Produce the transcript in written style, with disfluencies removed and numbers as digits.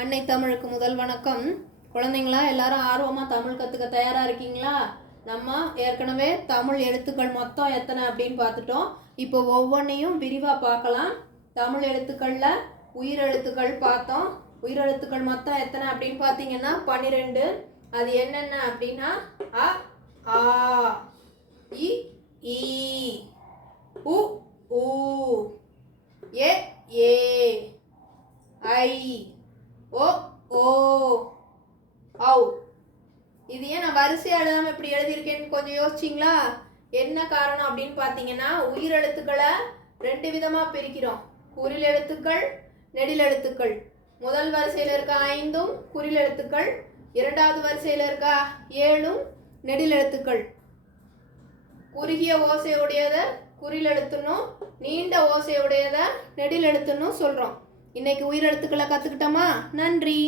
அன்னை தமிழுக்கு முதல் வணக்கம். குழந்தைங்களா எல்லாரும் ஆர்வமாக தமிழ் கற்றுக்க தயாராக இருக்கீங்களா? நம்ம ஏற்கனவே தமிழ் எழுத்துக்கள் மொத்தம் எத்தனை அப்படின்னு பார்த்துட்டோம். இப்போ ஒவ்வொன்றையும் விரிவாக பார்க்கலாம். தமிழ் எழுத்துக்களில் உயிரெழுத்துக்கள் பார்த்தோம். உயிரெழுத்துக்கள் மொத்தம் எத்தனை அப்படின்னு பார்த்தீங்கன்னா 12. அது என்னென்ன அப்படின்னா அ, ஆ, இ, ஈ, உ, ஊ, ஏ, ஏ, ஐ, ஓ, ஓ, ஔ. இது ஏன் நான் வரிசையாக எழுதாமல் இப்படி எழுதியிருக்கேன்னு கொஞ்சம் யோசிச்சிங்களா? என்ன காரணம் அப்படின்னு பார்த்தீங்கன்னா, உயிரெழுத்துக்களை 2 விதமாக பிரிக்கிறோம். குறில் எழுத்துக்கள், நெடில் எழுத்துக்கள். முதல் வரிசையில் இருக்க 5 குறில் எழுத்துக்கள், இரண்டாவது வரிசையில் இருக்க 7 நெடில் எழுத்துக்கள். குறுகிய ஓசையுடையதை குறில் எழுத்துன்னும் நீண்ட ஓசையுடையதை நெடில் எழுத்துன்னும் சொல்கிறோம். இன்னைக்கு உயிரெழுத்துக்களை கற்றுக்கிட்டோமா? நன்றி.